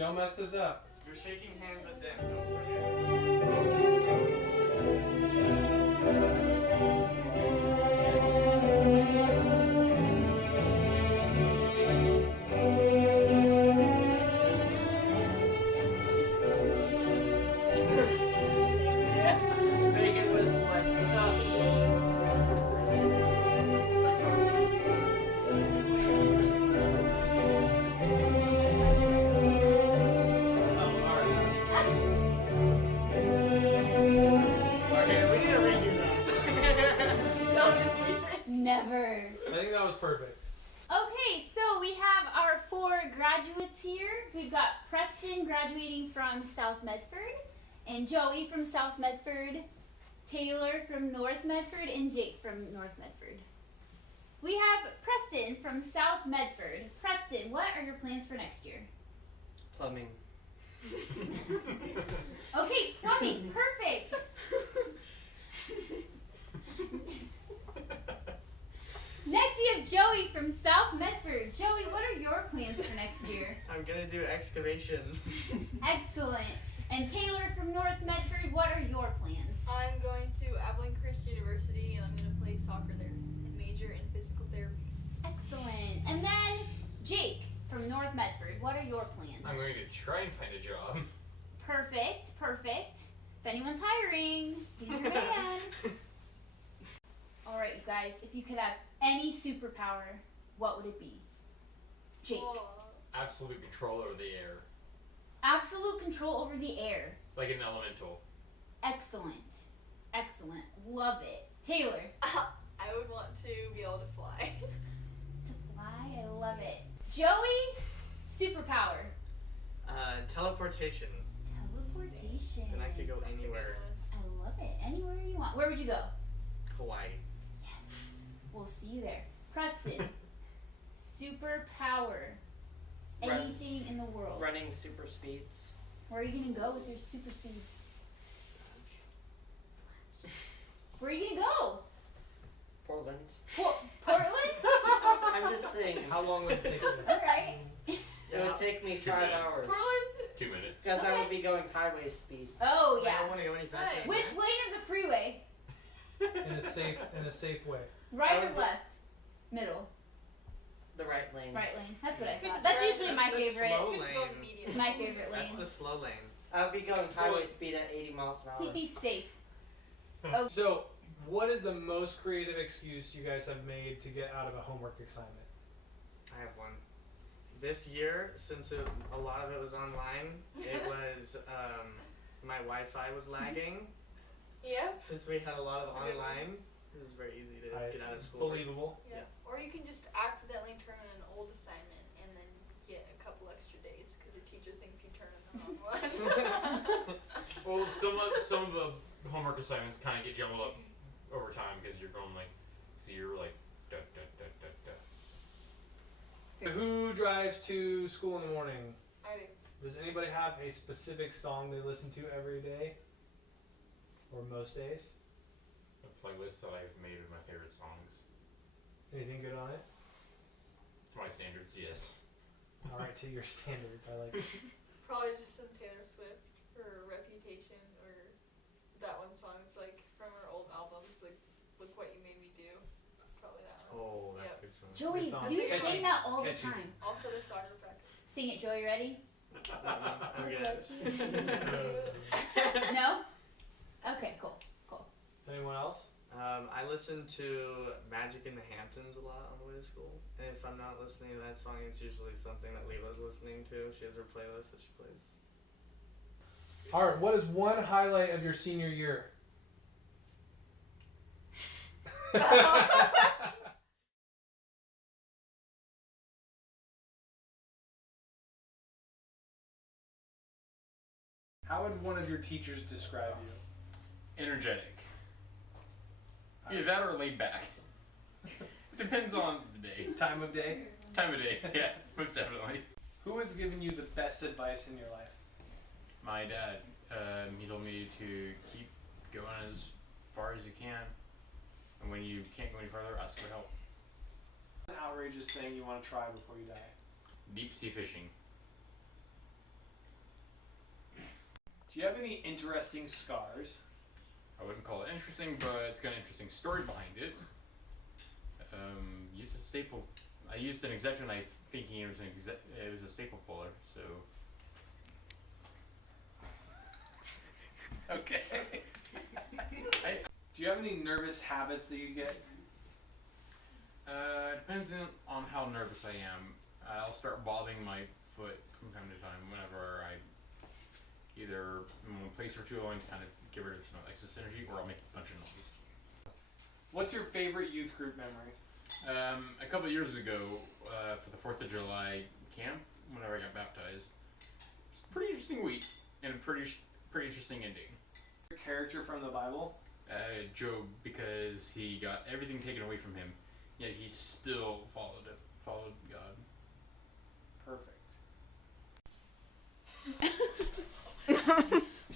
Don't mess this up. You're shaking hands with them, don't Megan was like, Okay, we need to redo that. No, just leave it. Never. I think that was perfect. Okay, so we have our 4 graduates here. We've got Preston graduating from South Medford, and Joey from South Medford, Taylor from North Medford, and Jake from North Medford. We have Preston from South Medford. Preston, what are your plans for next year? plumbing. Okay, plumbing, perfect. Next we have Joey from South Medford. Joey, what are your plans for next year? I'm gonna do excavation. Excellent. And Taylor from North Medford, what are your plans? I'm going to Abilene Christian University and I'm going to play soccer there and major in physical therapy. Excellent. And then Jake from North Medford, what are your plans? I'm going to try and find a job. Perfect, perfect. If anyone's hiring, he's your man. Alright, you guys, if you could have any superpower, what would it be? Jake. Whoa. Absolute control over the air. Absolute control over the air. Like an elemental. Excellent. Excellent. Love it. Taylor. I would want to be able to fly. To fly? I love it. Joey, superpower. Teleportation. Teleportation. Then I could go That's a good anywhere. one. I love it. Anywhere you want. Where would you go? Hawaii. Yes. We'll see you there. Preston, superpower. Run. Anything in the world. Running super speeds. Where are you going to go with your super speeds? Where are you going to go? Portland. Portland? I'm just saying. How long would it take you? Alright. It would take me 5 minutes. hours. 2 minutes. Because I Okay. would be going highway speed. Oh, I yeah. don't want to go any faster. Right. Which lane of the freeway? In a safe way. Right or would- left? Middle. The right lane. Right lane. That's what I Could thought. just That's drive- usually my that's the favorite. slow Just go lane. medium. My favorite That's lane. the slow lane. I would be going highway speed at 80 miles an hour. He'd be safe. So, what is the most creative excuse you guys have made to get out of a homework assignment? I have one. This year, since a lot of it was online, it was my Wi-Fi was lagging. Yep. Since we had a lot of That's a good one. online, it was very easy to get out of school. Believable. Yeah. Or you can just accidentally turn in an old assignment and then get a couple extra days because your teacher thinks you turned in the wrong one. Well, some of the homework assignments kind of get jumbled up over time because you're going like, so you're like, da da da da da. Who drives to school in the morning? I do. Does anybody have a specific song they listen to every day? Or most days? A playlist that I've made of my favorite songs. Anything good on it? To my standards, yes. Alright, to your standards. I like it. Probably just some Taylor Swift or Reputation or that one song. It's like from her old albums, like Look What You Made Me Do. Probably that one. Oh, that's Yep. a good song. Joey, song. you It's catchy. sing that It's all the catchy. time. Also the soccer practice. Sing it, Joey. Ready? I'm good. No? Okay, cool. Anyone else? I listen to Magic in the Hamptons a lot on the way to school. And if I'm not listening to that song, it's usually something that Leela's listening to. She has her playlist that she plays. Alright, what is one highlight of your senior year? How would one of your teachers describe you? Energetic. Either that or laid back. It depends on the day. Time of day? Time of day, yeah, most definitely. Who has given you the best advice in your life? My dad, he told me to keep going as far as you can. And when you can't go any further, ask for help. An outrageous thing you want to try before you die? Deep sea fishing. Do you have any interesting scars? I wouldn't call it interesting, but it's got an interesting story behind it. Used a staple. I used an X-Acto knife thinking it was a staple puller, so. Okay. Do you have any nervous habits that you get? Depends on how nervous I am. I'll start bobbing my foot from time to time whenever I either in one place or two I want to kind of get rid of some excess energy, or I'll make a bunch of noise. What's your favorite youth group memory? A couple of years ago, for the 4th of July camp, whenever I got baptized, it's a pretty interesting week and a pretty interesting ending. Your character from the Bible? Job, because he got everything taken away from him, yet he still followed God. Perfect.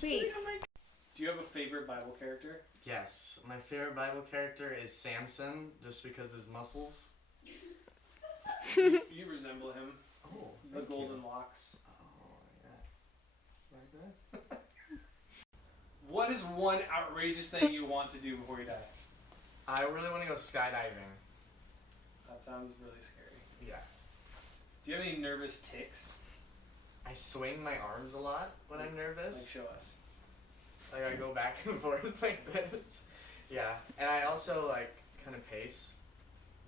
Wait. Do you have a favorite Bible character? Yes, my favorite Bible character is Samson, just because his muscles. You resemble him. Oh, The golden locks. Oh, yeah. Like that? What is one outrageous thing you want to do before you die? I really want to go skydiving. That sounds really scary. Yeah. Do you have any nervous tics? I swing my arms a lot when I'm nervous. Like, show us. Like I go back and forth like this. Yeah, and I also like kind of pace.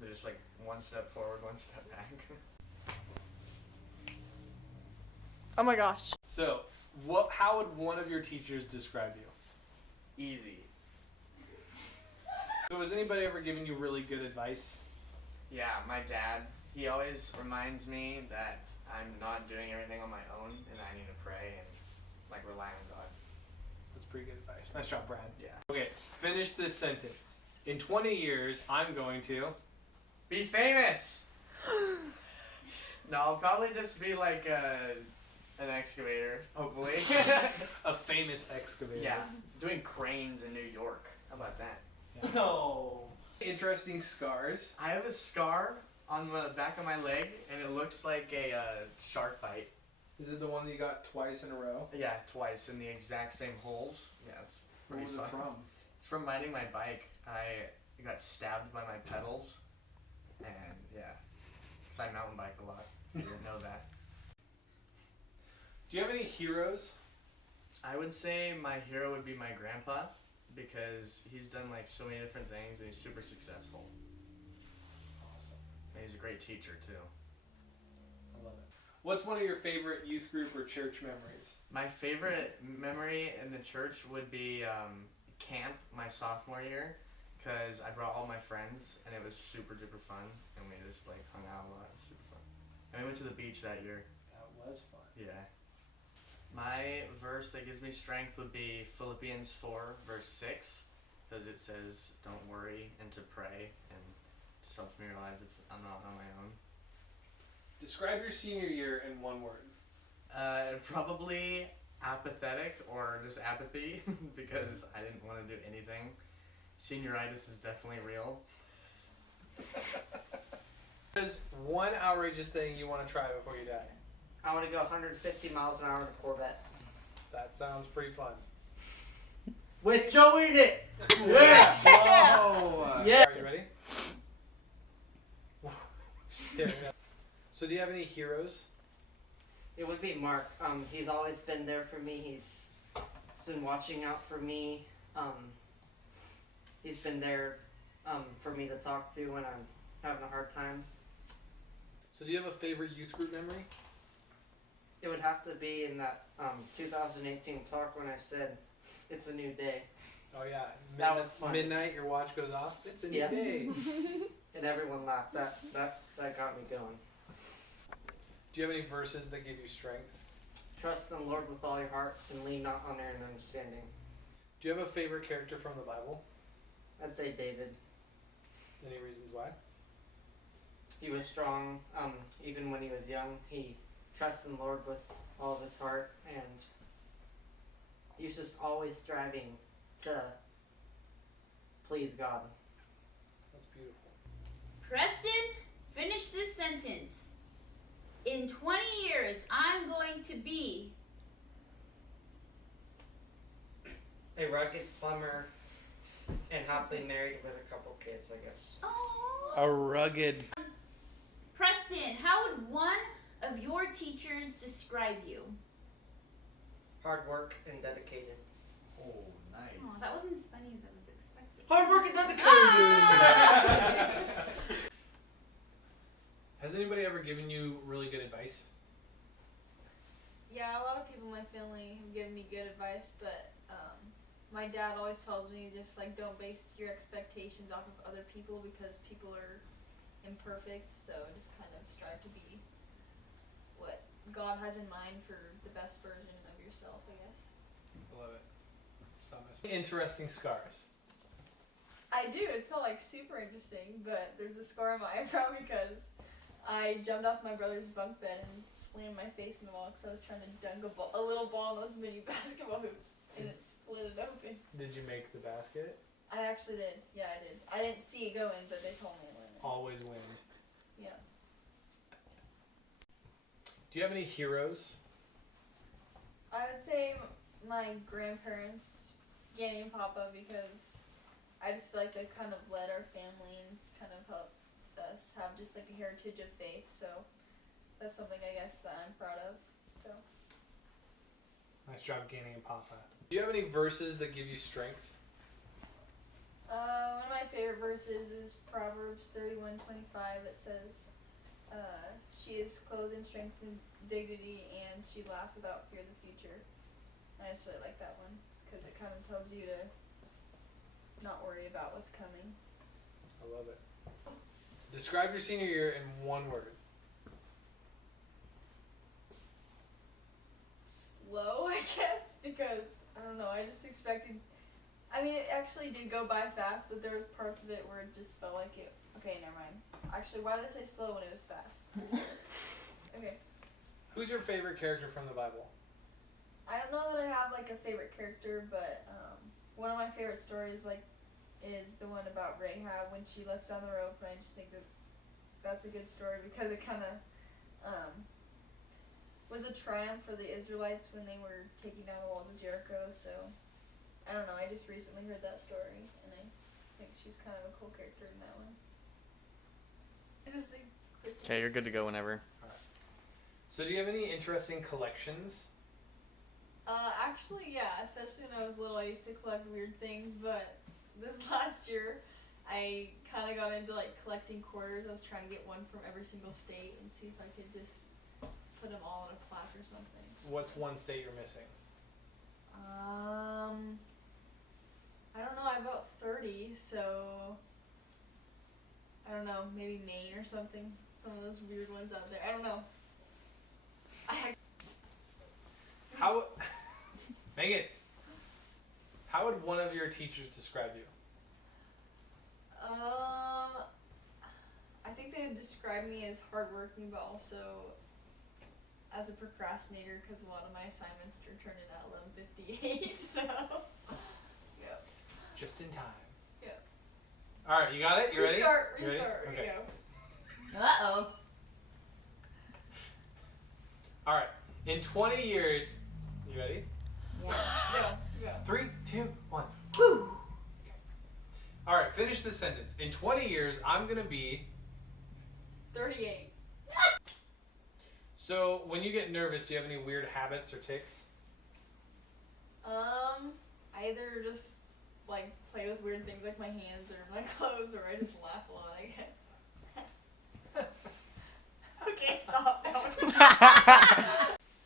They're just like one step forward, one step back. Oh my gosh. So, how would one of your teachers describe you? Easy. So has anybody ever given you really good advice? Yeah, my dad. He always reminds me that I'm not doing everything on my own and I need to pray and like rely on God. That's pretty good advice. Nice job, Brad. Yeah. Okay, finish this sentence. In 20 years, I'm going to... Be famous! No, I'll probably just be like an excavator, hopefully. A famous excavator. Yeah, doing cranes in New York. How about that? Yeah. No. Interesting scars. I have a scar on the back of my leg, and it looks like a shark bite. Is it the one that you got twice in a row? Yeah, twice in the exact same holes. Yeah, it's Where pretty was it fun. from? It's from riding my bike. I got stabbed by my pedals, and yeah, because I mountain bike a lot. If you didn't know that. Do you have any heroes? I would say my hero would be my grandpa, because he's done like so many different things and he's super successful. Awesome. And he's a great teacher too. I love it. What's one of your favorite youth group or church memories? My favorite memory in the church would be camp my sophomore year, because I brought all my friends and it was super duper fun and we just like hung out a lot. It was super fun. And we went to the beach that year. That was fun. Yeah. My verse that gives me strength would be Philippians 4 verse 6, because it says don't worry and to pray, and just helps me realize I'm not on my own. Describe your senior year in one word. Probably apathetic or just apathy because I didn't want to do anything. Senioritis is definitely real. What is one outrageous thing you want to try before you die? I want to go 150 miles an hour in a Corvette. That sounds pretty fun. With Joey in it! Yeah! Whoa! Yeah. Are you ready? Staring at. So do you have any heroes? It would be Mark. He's always been there for me. He's been watching out for me. He's been there for me to talk to when I'm having a hard time. So do you have a favorite youth group memory? It would have to be in that 2018 talk when I said, "It's a new day," Oh yeah. That was fun. Midnight, your watch goes off. It's a new Yeah. day. and everyone laughed. That got me going. Do you have any verses that give you strength? Trust in the Lord with all your heart and lean not on your own understanding. Do you have a favorite character from the Bible? I'd say David. Any reasons why? He was strong. Even when he was young, he trusted in the Lord with all of his heart, and he was just always striving to please God. That's beautiful. Preston, finish this sentence. In 20 years, I'm going to be. a rugged plumber, and happily married with a couple kids, I guess. Oh. A rugged. Preston, how would one of your teachers describe you? Hard work and dedicated. Oh, nice. Oh, that wasn't as funny as I was expecting. Hard work and dedicated! Has anybody ever given you really good advice? Yeah, a lot of people in my family have given me good advice, but my dad always tells me just like don't base your expectations off of other people because people are imperfect, so just kind of strive to be what God has in mind for the best version of yourself, I guess. I love it. Stop messing. Interesting scars. I do, it's not like super interesting, but there's a scar on my eyebrow because I jumped off my brother's bunk bed and slammed my face in the wall because I was trying to dunk a little ball in those mini basketball hoops, and it split it open. Did you make the basket? I actually did. Yeah, I did. I didn't see it go in, but they told me it went in. Always win. Yeah. Do you have any heroes? I would say my grandparents, Granny and Papa, because I just feel like they've kind of led our family and kind of helped us have just like a heritage of faith, so that's something I guess that I'm proud of. So Nice job, Granny and Papa. Do you have any verses that give you strength? one of my favorite verses is Proverbs 31:25. It says, "She is clothed in strength and dignity, and she laughs without fear of the future." I just really like that one because it kind of tells you to not worry about what's coming. I love it. Describe your senior year in one word. Slow, I guess, because I don't know. I just expected. I mean, it actually did go by fast, but there was parts of it where it just felt like it. Okay, never mind. Actually, why did I say slow when it was fast? Okay. Who's your favorite character from the Bible? I don't know that I have like a favorite character, but one of my favorite stories is the one about Rahab when she lets down the rope, and I just think that that's a good story because it kind of was a triumph for the Israelites when they were taking down the walls of Jericho. So I don't know. I just recently heard that story, and I think she's kind of a cool character in that one. Just a quick. Okay, you're good to go whenever. So do you have any interesting collections? Actually, yeah. Especially when I was little, I used to collect weird things. But this last year, I kind of got into like collecting quarters. I was trying to get one from every single state and see if I could just put them all in a plaque or something. What's one state you're missing? I don't know. I bought 30, so I don't know. Maybe Maine or something. Some of those weird ones out there. I don't know. How, Megan, how would one of your teachers describe you? I think they would describe me as hardworking, but also as a procrastinator because a lot of my assignments are turned in at 11:58. So, yeah. Just in time. Yeah. All right, you got it? You ready? Restart. You ready? Here Okay. we go. Uh-oh. All right. In 20 years, you ready? Yeah. Go. 3, 2, 1. Woo! All right, finish this sentence. In 20 years, I'm gonna be. 38. So when you get nervous, do you have any weird habits or tics? I either just like play with weird things like my hands or my clothes, or I just laugh a lot, I guess. Okay, stop. That was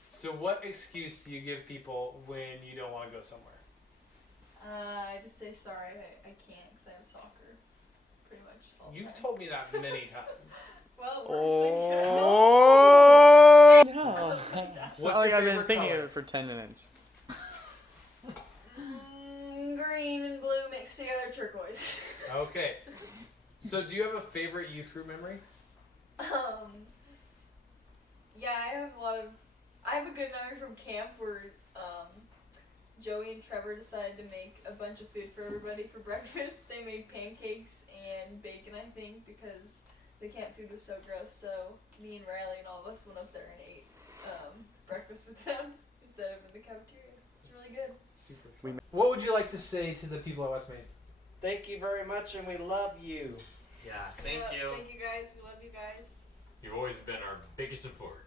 So what excuse do you give people when you don't want to go somewhere? I just say sorry, I can't because I have soccer, pretty much all the You've time. told me that many times. Well, Oh no! What's It's not like your I've been favorite thinking color? of it for 10 minutes. green and blue mixed together, turquoise. Okay. So do you have a favorite youth group memory? Yeah, I have a good memory from camp where Joey and Trevor decided to make a bunch of food for everybody for breakfast. They made pancakes and bacon, I think, because the camp food was so gross. So me and Riley and all of us went up there and ate breakfast with them instead of in the cafeteria. It's really good. Super fun. What would you like to say to the people at West Main? Thank you very much, and we love you. Yeah, thank you. Thank you guys. We love you guys. You've always been our biggest support.